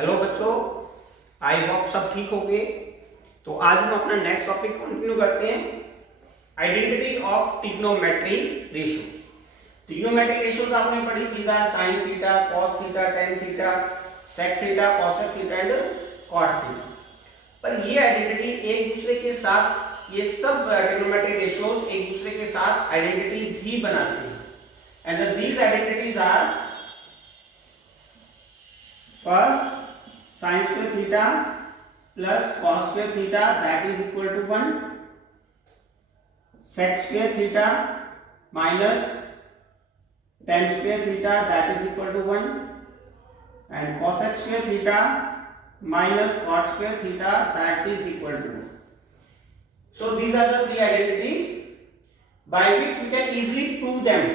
Hello बच्चों, I hope सब ठीक होंगे। तो आज हम अपना नेक्स्ट टॉपिक कंटिन्यू करते हैं, identity of trigonometry ratio. Trigonometric ratios आपने पढ़ी, these are sin theta, cos theta, tan theta, sec theta, cosec theta and cot theta. पर ये आइडेंटिटी एक दूसरे के साथ, ये सब ट्रिग्नोमेट्रिक रेशियोज एक दूसरे के साथ आइडेंटिटी भी बनाते हैं। And these identities are first sin square theta plus cos square theta that is equal to 1, sec square theta minus tan square theta that is equal to 1 and cosec square theta minus cot square theta that is equal to 1. So these are the three identities by which we can easily prove them.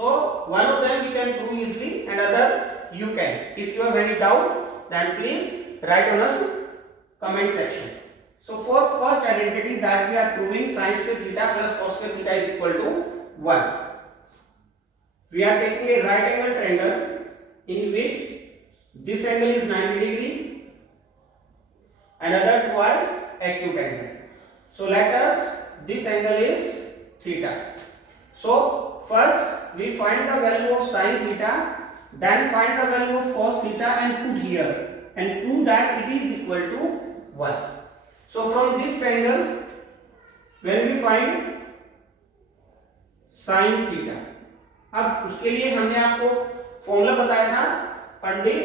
So one of them we can prove easily and other you can. If you have any doubt, then please write on us comment section. So for first identity that we are proving, sin square theta plus cos square theta is equal to 1. We are taking a right angle triangle in which this angle is 90 degree and other two are acute angle. So let us, this angle is theta. So first we find the value of sin theta, then find the value of cos theta and put here and prove that it is equal to 1. So from this triangle, when we find sin theta, अब उसके लिए हमने आपको formula बताया था, पंडित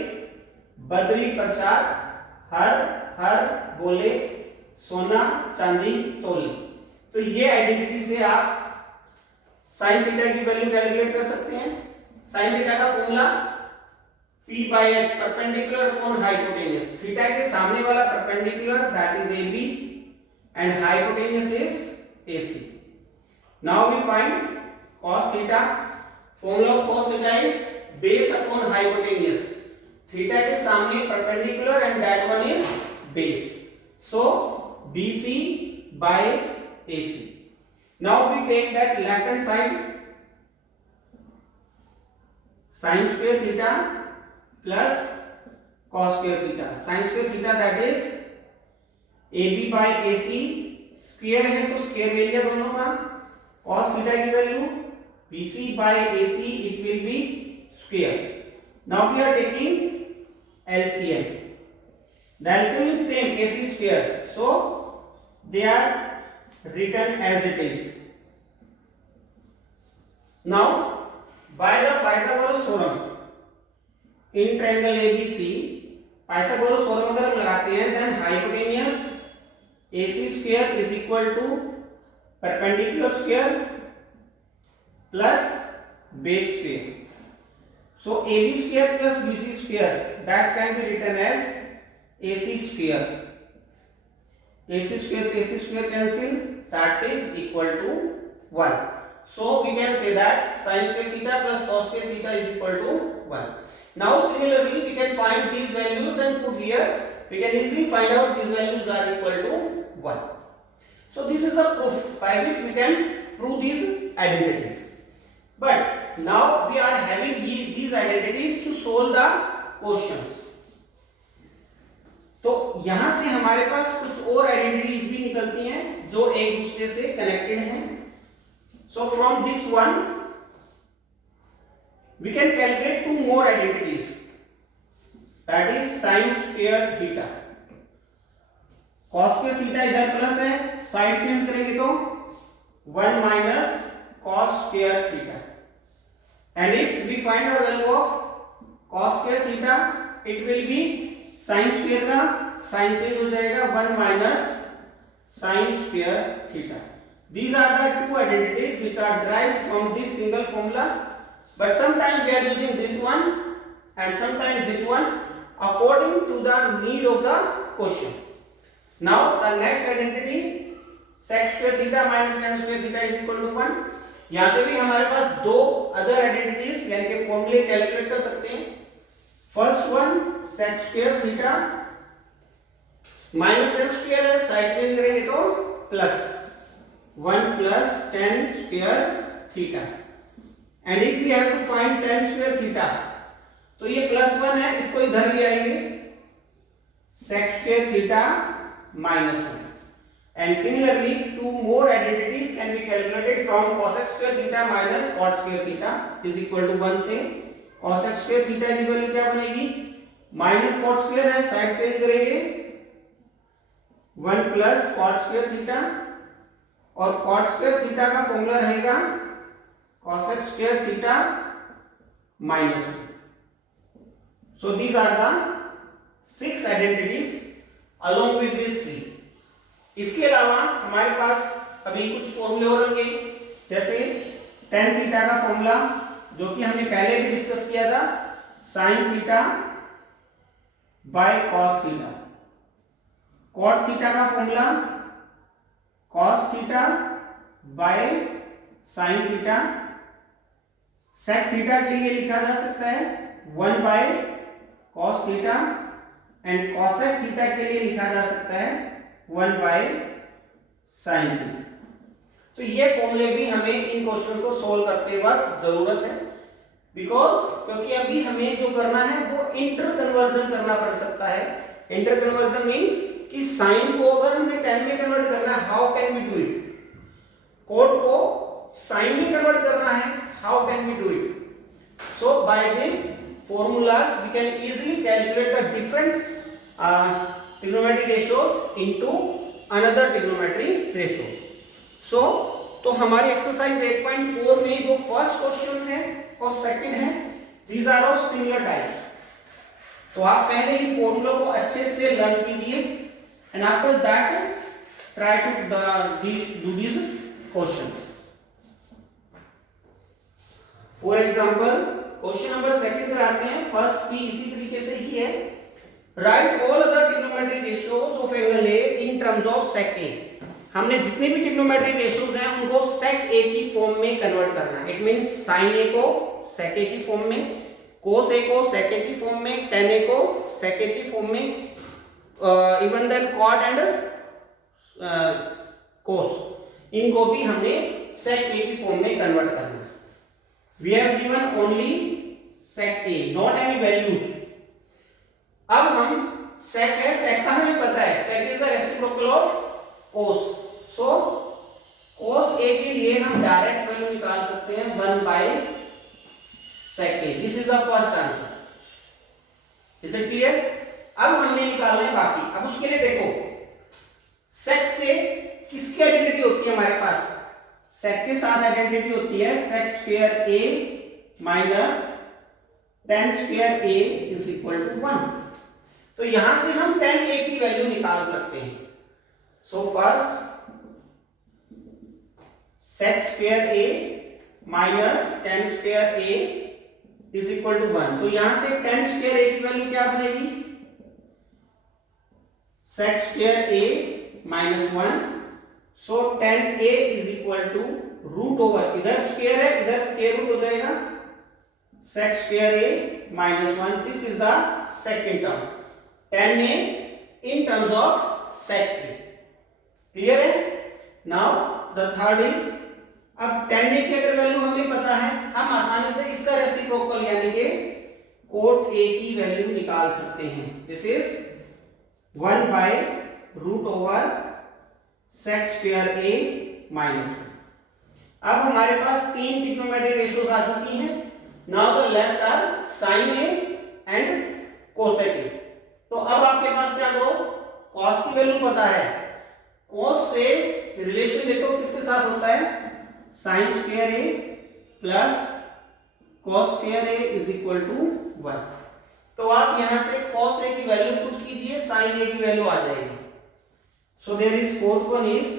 बद्री प्रसाद हर हर बोले सोना चांदी तोले। तो ये आइडेंटिटी से आप sin थीटा की वैल्यू कैलकुलेट कर सकते हैं। sin थीटा का formula P by H perpendicular upon hypotenuse, theta के सामने वाला perpendicular that is AB and hypotenuse is AC. Now we find cos theta, formula of cos theta is base upon hypotenuse, theta के सामने perpendicular and that one is base, so BC by AC. Now we take that left hand side, sin square theta plus cos square theta, sin square theta that is AB by AC, square है तो square ले लिया दोनों का, cos theta की value BC by AC it will be square. Now we are taking LCM. The LCM is same, AC square, so they are written as it is. Now by the Pythagoras theorem in triangle ABC, Pythagoras theorem अगर लगाते हैं, then hypotenuse AC square is equal to perpendicular square plus base square. So AB square plus BC square that can be written as AC square. AC square से AC square cancel, that is equal to 1. So we can say that sin square theta plus cos square theta is equal to 1. Now similarly we can find these values and put here, we can easily find out these values are equal to 1. So this is the proof by which we can prove these identities. But now we are having these identities to solve the questions. तो यहां से हमारे पास कुछ और identities भी निकलती हैं जो एक दूसरे से कनेक्टेड हैं. So from this one we can calculate two more identities, that is sin square theta. cos square theta इधर प्लस है, साइड चेंज करेंगे तो 1 minus cos square theta, and if we find the value of cos square theta it will be sin square का sin change हो जाएगा 1 minus sin square theta. These are the two identities which are derived from this single formula, but sometimes we are using this one and sometimes this one according to the need of the question. Now the next identity, sec square theta minus tan square theta is equal to 1. यहाँ से भी हमारे पास दो other identities यानी कि फॉर्मूले calculate कर सकते हैं. First one sec square theta minus tan square है, साइड चेंज करेंगे तो plus 1 plus tan square theta, and if we have to find tan square theta तो ये +1 है, इसको इधर ले आएंगे sec square theta minus 1. And similarly, two more identities can be calculated from cosec square theta minus cot square theta is equal to 1 से cosec square theta की value क्या बनेगी, माइनस cot square है, साइड चेंज करेंगे 1 plus cot square theta, और cot square theta का formula रहेगा cosec square theta minus 1. So these are the 6 identities along with these 3. इसके अलावा हमारे पास अभी कुछ फॉर्मूले और होंगे, जैसे tan थीटा का फॉर्मूला जो कि हमने पहले भी डिस्कस किया था, sin theta by cos theta, cot theta का formula cos theta by sin theta, sec theta के लिए लिखा जा सकता है 1 by cos theta, and cosec theta के लिए लिखा जा सकता है 1 बाय sin थीटा. तो ये फॉर्मूले भी हमें इन क्वेश्चन को सोल्व करते वक्त जरूरत है, क्योंकि अभी हमें जो करना है वो इंटर कन्वर्जन करना पड़ सकता है. इंटर कन्वर्जन मींस कि साइन को अगर हमें tan में कन्वर्ट करना है, how can we do it. Cot को साइन में कन्वर्ट करना है, how can we do it. So by this formulas we can easily calculate the different trigonometry ratios into another trigonometry ratio. So तो हमारी exercise 8.4 में जो first question है और सेकंड है, these are of similar type. तो आप पहले इन फॉर्मूलों को अच्छे से लर्न कीजिए and after that try to do these questions. For example, question number second कराते हैं. फर्स्ट भी इसी तरीके से ही है. Right all other trigonometric ratios of angle A in terms of sec a. हमने जितने भी ट्रिग्नोमेट्रिक रेशियोज हैं उनको sec a की फॉर्म में कन्वर्ट करना है. इट मींस sin a को sec a की फॉर्म में, cos a को sec a की फॉर्म में, tan a को sec a की फॉर्म में, इवन देन cot एंड cos, इनको भी हमने sec a की फॉर्म में कन्वर्ट करना है. We have given only sec a, not any values. अब हम sec है, sec का हमें पता है, sec is the reciprocal of cos. So cos a के लिए हम डायरेक्ट वैल्यू निकाल सकते हैं 1 by sec a. This is the first answer. Is it clear? अब हमने निकालना है बाकी. अब उसके लिए देखो, sec से किसकी आइडेंटिटी होती है हमारे पास. sec के साथ आइडेंटिटी होती है sec square a minus tan square a is equal to 1. तो यहां से हम tan a की वैल्यू निकाल सकते हैं. So first sec square a minus tan square a is equal to 1. तो यहां से tan स्क्वायर a की वैल्यू क्या बनेगी, sec square a minus 1. So tan a is equal to root over, इधर स्क्वायर है इधर स्क्वायर रूट हो जाएगा, sec square a minus 1. This is the second term, tan a in terms of sec a. Clear है. Now the third is, अब tan a की अगर value हमें पता है, हम आसानी से इसका रेसिप्रोकल यानी कि cot a की वैल्यू निकाल सकते हैं. This is 1 by root over sec square a minus 1. अब हमारे पास तीन ट्रिग्नोमेट्रिक रेशियोज आ चुकी हैं. Now the left are sin a and cosec a. तो अब आपके पास क्या करो, cos की वैल्यू पता है, cos से रिलेशन देखो किसके साथ होता है, sin square a plus cos square a is equal to 1. तो आप यहां से cos a की वैल्यू पुट कीजिए, sin a की वैल्यू आ जाएगी. So there is fourth one is,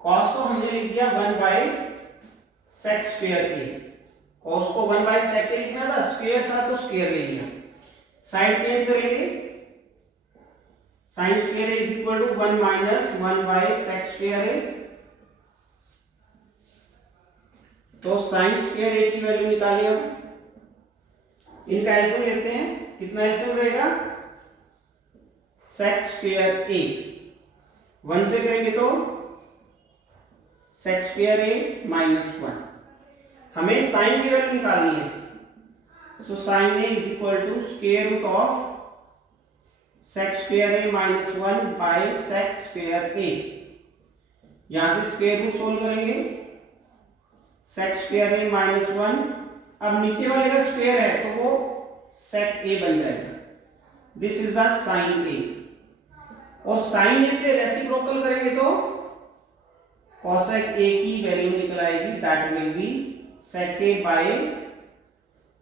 cos को हमने लिख दिया 1 by sec square a. cos को 1 by sec a लिखना था, स्क्वायर था तो स्क्वायर ले लिया. साइड चेंज करेंगे, sin square a is equal to 1 minus 1 by sec square a. तो sin स्क्वायर a की वैल्यू निकालिए. अब इनका एलसीएम लेते हैं, कितना एलसीएम रहेगा, sec स्क्वायर a 1 से करेंगे तो sec स्क्वायर a माइनस 1. हमें sin की वैल्यू निकालनी है, So sin a is equal to square root of sec square a minus 1 by sec square a। यहां से स्क्वायर रूट सोल्व करेंगे, sec square a minus 1, अब नीचे वाले का स्क्वायर है तो वो sec a बन जाएगा। This is the sin a, और sin a से रेसिप्रोकल करेंगे तो cosec a की वैल्यू निकल आएगी, that will be sec a by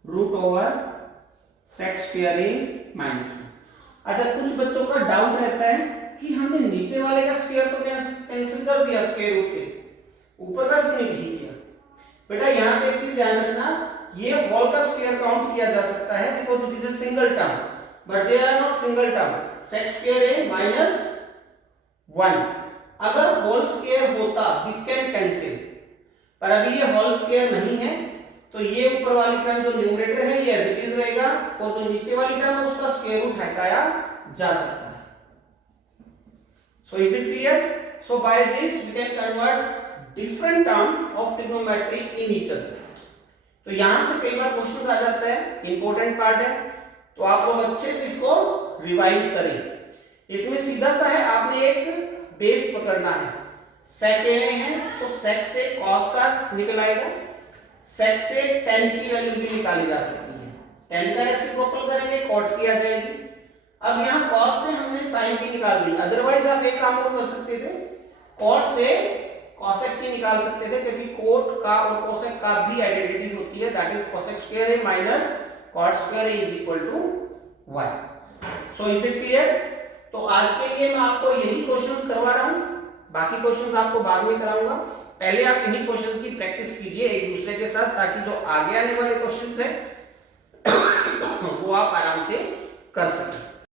root over sec square a minus 1। अच्छा, कुछ बच्चों का डाउट रहता है कि हमने नीचे वाले का स्क्वायर तो कैंसिल कर दिया स्क्वायर रूट से, ऊपर का क्यों नहीं किया? बेटा यहाँ पे एक चीज ध्यान रखना, ये होल का स्क्वायर काउंट किया जा सकता है because it is a single term, but they are not single term. sec square a minus 1 अगर होल स्क्वायर होता वी कैन कैंसिल, पर अभी ये होल स्क्वायर नहीं है तो ये ऊपर वाली टर्म जो न्यूमरेटर है ये एज इट इज रहेगा, और जो नीचे वाली टर्म है उसका स्क्वायर रूट हटाया जा सकता है। So is it clear? So by this we can convert different term of trigonometry in each other. तो यहां से कई बार क्वेश्चन आ जाता है, इंपॉर्टेंट पार्ट है, तो आप लोग अच्छे से इसको रिवाइज करें। इसमें सीधा सा है, आपने एक बेस पकड़ना है, sec a में है तो sec से cos का निकल आएगा, sec से tan की वैल्यू भी निकाली जा सकती है, tan का रेसिप्रोकल करेंगे cot की आ जाएगी। अब यहाँ cos से हमने sin की निकाल दी, अदरवाइज आप एक काम और कर सकते थे, cot से cosec की निकाल सकते थे, क्योंकि cot का और cosec का भी आइडेंटिटी होती है, that is cosec square a minus cot square a is equal to 1। So is it clear? तो आज के लिए मैं आपको यही क्वेश्चंस करवा रहा हूं, बाकी क्वेश्चंस आपको बाद में कराऊंगा। पहले आप इन्हीं क्वेश्चंस की प्रैक्टिस कीजिए एक दूसरे के साथ, ताकि जो आगे आने वाले क्वेश्चंस हैं वो आप आराम से कर सकें।